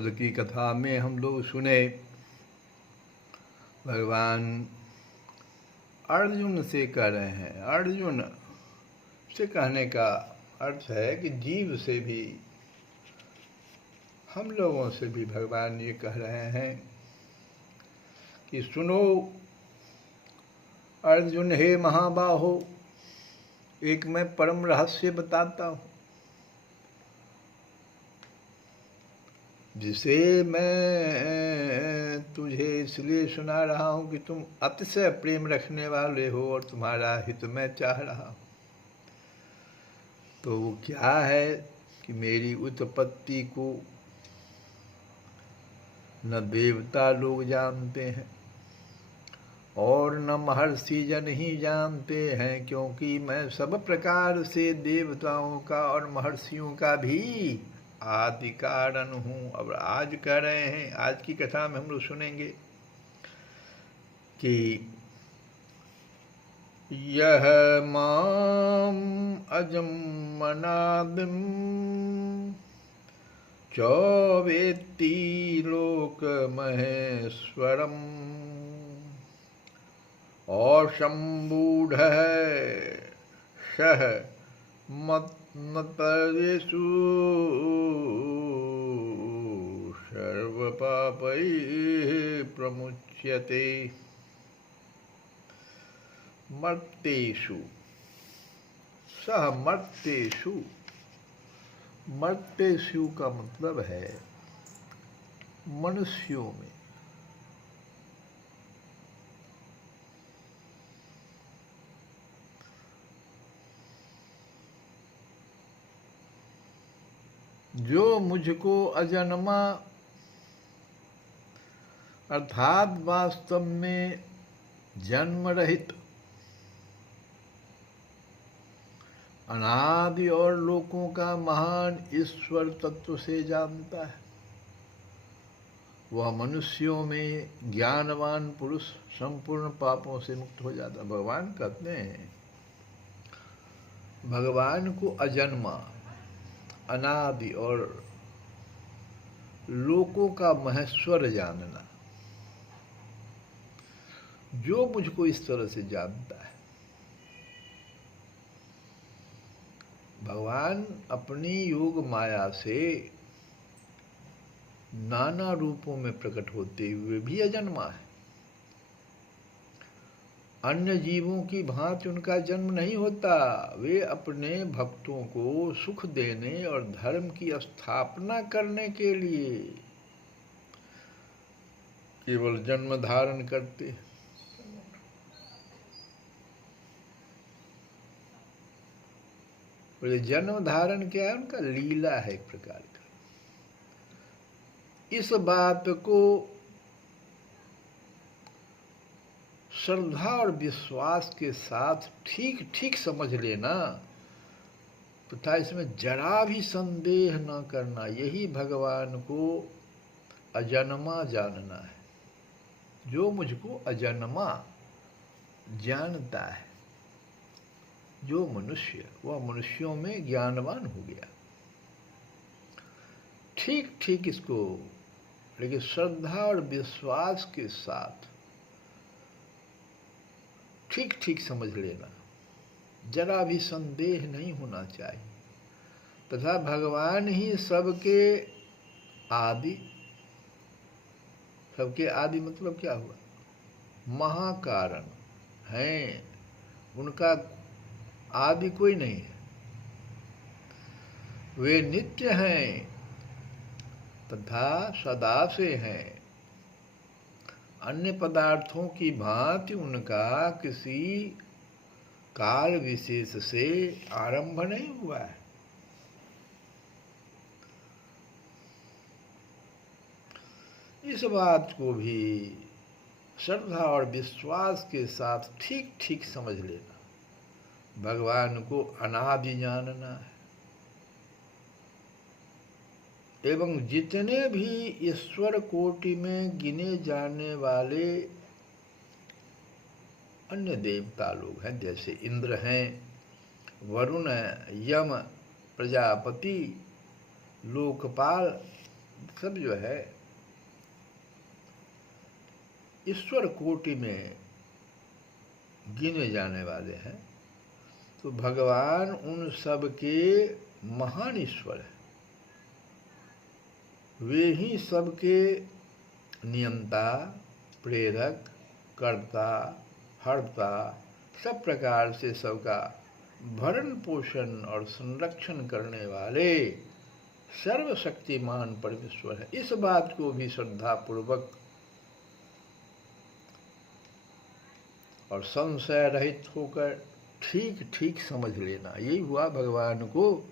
कल की कथा में हम लोग सुने भगवान अर्जुन से कह रहे हैं। अर्जुन से कहने का अर्थ है कि जीव से भी, हम लोगों से भी भगवान ये कह रहे हैं कि सुनो अर्जुन, हे महाबाहो, एक मैं परम रहस्य बताता हूँ जिसे मैं तुझे इसलिए सुना रहा हूँ कि तुम अतिशय प्रेम रखने वाले हो और तुम्हारा हित मैं चाह रहा हूँ। तो वो क्या है कि मेरी उत्पत्ति को न देवता लोग जानते हैं और न महर्षि जन ही जानते हैं, क्योंकि मैं सब प्रकार से देवताओं का और महर्षियों का भी आदि कारण हूँ। अब आज कह रहे हैं, आज की कथा में हम लोग सुनेंगे कि यह माम अजमनादिम चौवेत्ति लोक महेश्वरम और शंबूढ़ सह मतरेषु सर्वपापैः प्रमुच्यते। मर्तेषु सह मर्तेषु, मर्तेषु का मतलब है मनुष्यों में। जो मुझको अजन्मा अर्थात वास्तव में जन्म रहित अनादि और लोकों का महान ईश्वर तत्व से जानता है, वह मनुष्यों में ज्ञानवान पुरुष संपूर्ण पापों से मुक्त हो जाता। भगवान कहते हैं, भगवान को अजन्मा, अनादि और लोकों का महेश्वर जानना। जो मुझको इस तरह से जानता है, भगवान अपनी योग माया से नाना रूपों में प्रकट होते हुए भी अजन्मा है। अन्य जीवों की भांति उनका जन्म नहीं होता। वे अपने भक्तों को सुख देने और धर्म की स्थापना करने के लिए केवल जन्म धारण करते हैं। और ये जन्म धारण क्या है? उनका लीला है एक प्रकार का। इस बात को श्रद्धा और विश्वास के साथ ठीक ठीक समझ लेना तथा इसमें जरा भी संदेह न करना, यही भगवान को अजन्मा जानना है। जो मुझको अजन्मा जानता है, जो मनुष्य, वह मनुष्यों में ज्ञानवान हो गया। ठीक ठीक इसको, लेकिन श्रद्धा और विश्वास के साथ ठीक ठीक समझ लेना, जरा भी संदेह नहीं होना चाहिए। तथा भगवान ही सबके आदि, सबके आदि मतलब क्या हुआ? महाकारण हैं, उनका आदि कोई नहीं है। वे नित्य हैं तथा सदा से हैं। अन्य पदार्थों की भांति उनका किसी काल विशेष से आरंभ नहीं हुआ है। इस बात को भी श्रद्धा और विश्वास के साथ ठीक ठीक समझ लेना। भगवान को अनादि जानना है एवं जितने भी ईश्वर कोटि में गिने जाने वाले अन्य देवता लोग हैं, जैसे इंद्र हैं, वरुण, यम, प्रजापति, लोकपाल, सब जो है ईश्वर कोटि में गिने जाने वाले हैं। तो भगवान उन सब के महान ईश्वर है, वे ही सबके नियंता, प्रेरक, कर्ता, हर्ता, सब प्रकार से सबका भरण पोषण और संरक्षण करने वाले सर्वशक्तिमान परमेश्वर है। इस बात को भी श्रद्धा पूर्वक और संशय रहित होकर ठीक ठीक समझ लेना, यही हुआ भगवान को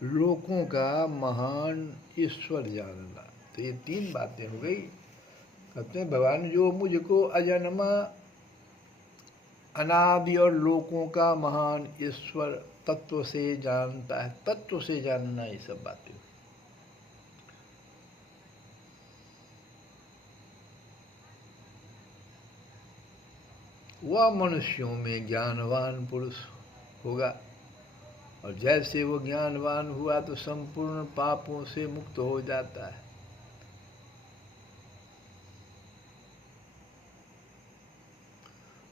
लोकों का महान ईश्वर जानना। तो ये 3 बातें हो गई। कहते हैं भगवान जो मुझको अजन्मा, अनादि और लोकों का महान ईश्वर तत्व से जानता है, तत्व से जानना, ये सब बातें। वह मनुष्यों में ज्ञानवान पुरुष होगा, और जैसे वो ज्ञानवान हुआ तो संपूर्ण पापों से मुक्त हो जाता है।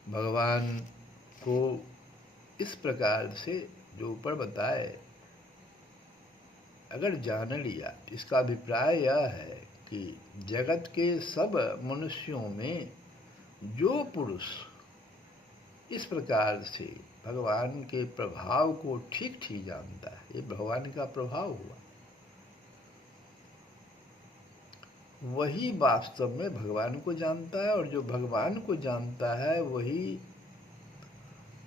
भगवान को इस प्रकार से जो ऊपर बताए अगर जान लिया, इसका अभिप्राय यह है कि जगत के सब मनुष्यों में जो पुरुष इस प्रकार से भगवान के प्रभाव को ठीक ठीक जानता है, ये भगवान का प्रभाव हुआ, वही वास्तव में भगवान को जानता है। और जो भगवान को जानता है वही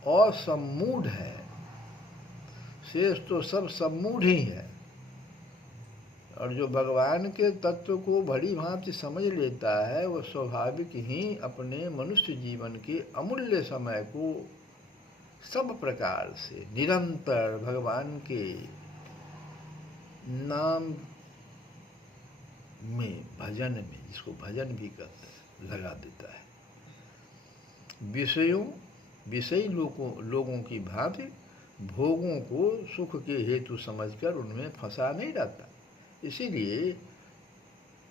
असम्मूढ़ है, शेष तो सब सम्मूढ़ ही है। और जो भगवान के तत्व को भली भांति समझ लेता है वो स्वाभाविक ही अपने मनुष्य जीवन के अमूल्य समय को सब प्रकार से निरंतर भगवान के नाम में, भजन में, जिसको भजन भी कहते हैं, लगा देता है। विषयी लोगों की भांति भोगों को सुख के हेतु समझकर उनमें फंसा नहीं रहता। इसीलिए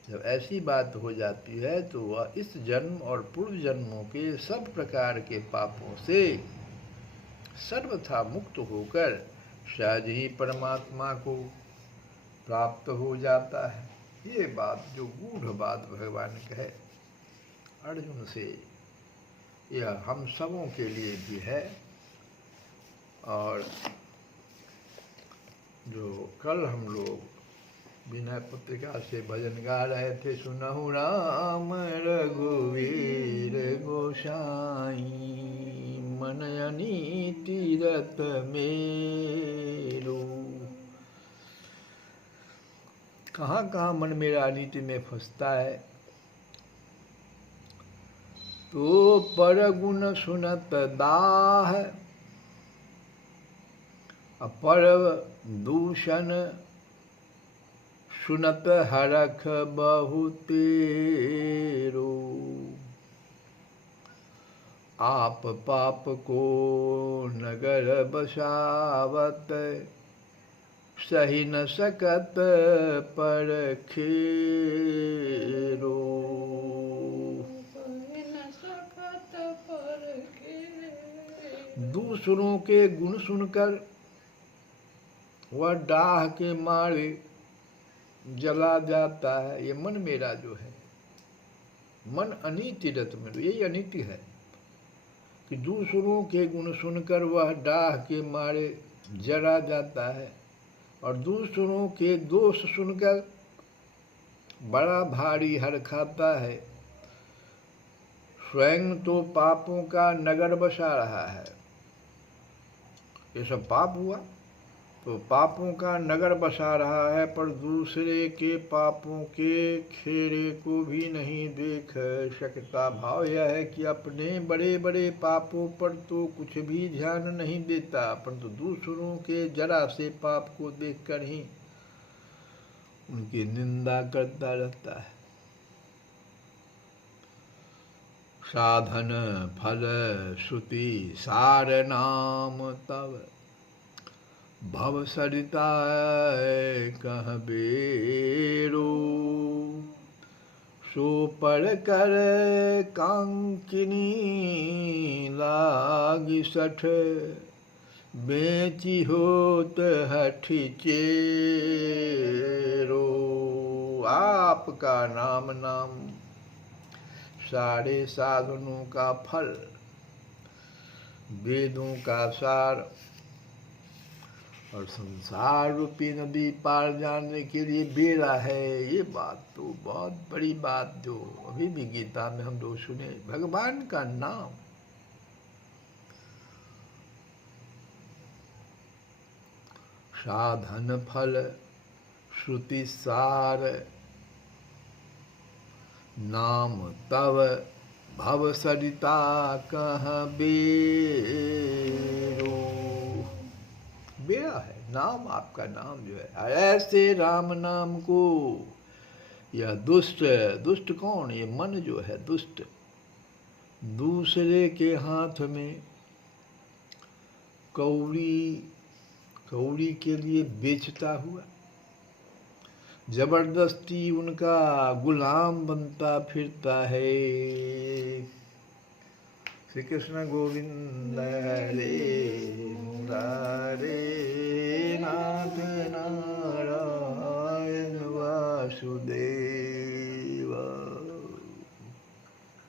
जब ऐसी बात हो जाती है तो वह इस जन्म और पूर्व जन्मों के सब प्रकार के पापों से सर्वथा मुक्त होकर सहज ही परमात्मा को प्राप्त हो जाता है। ये बात जो गूढ़ बात भगवान कहे अर्जुन से, यह हम सबों के लिए भी है। और जो कल हम लोग विनय पत्रिका से भजन गा रहे थे, सुनहु राम रघुवीर गोसाई, मन अनीति रत मेरो। कहाँ कहाँ मन मेरा अनीति में फंसता है, तो पर गुण सुनत दाह, अपर दूषण सुनत हरख बहुतेरो। आप पाप को नगर बसावत, सही न सकत पर खेरो। दूसरों के गुण सुनकर वह डाह के मारे जला जाता है। ये मन मेरा जो है, मन अनीति रत में, यही अनीति है कि दूसरों के गुण सुनकर वह डाह के मारे जला जाता है, और दूसरों के दोष सुनकर बड़ा भारी हर खाता है। स्वयं तो पापों का नगर बसा रहा है, ये सब पाप हुआ तो पापों का नगर बसा रहा है, पर दूसरे के पापों के खेरे को भी नहीं देख सकता। भाव यह है कि अपने बड़े बड़े पापों पर तो कुछ भी ध्यान नहीं देता, परंतु दूसरों के जरा से पाप को देखकर ही उनकी निंदा करता रहता है। साधन फल श्रुति सार नाम तब, भव सरिता कह बेरो, सो पढ़ कर कांकिनी लागी सठ, बेची होत हठी चेरो। आपका नाम नाम सारे साधनों का फल, वेदों का सार, और संसार रूपी नदी पार जाने के लिए बेड़ा है। ये बात तो बहुत बड़ी बात जो अभी भी गीता में हम लोग सुने, भगवान का नाम। साधन फल श्रुति सार, नाम तव भव सरिता कह बेरो। बेड़ा है नाम, आपका नाम जो है। ऐसे राम नाम को यह दुष्ट, दुष्ट कौन? ये मन जो है दुष्ट, दूसरे के हाथ में कौड़ी के लिए बेचता हुआ, जबरदस्ती उनका गुलाम बनता फिरता है। श्री कृष्ण गोविंद हरे मुरारे, नाथ नारायण वासुदेव।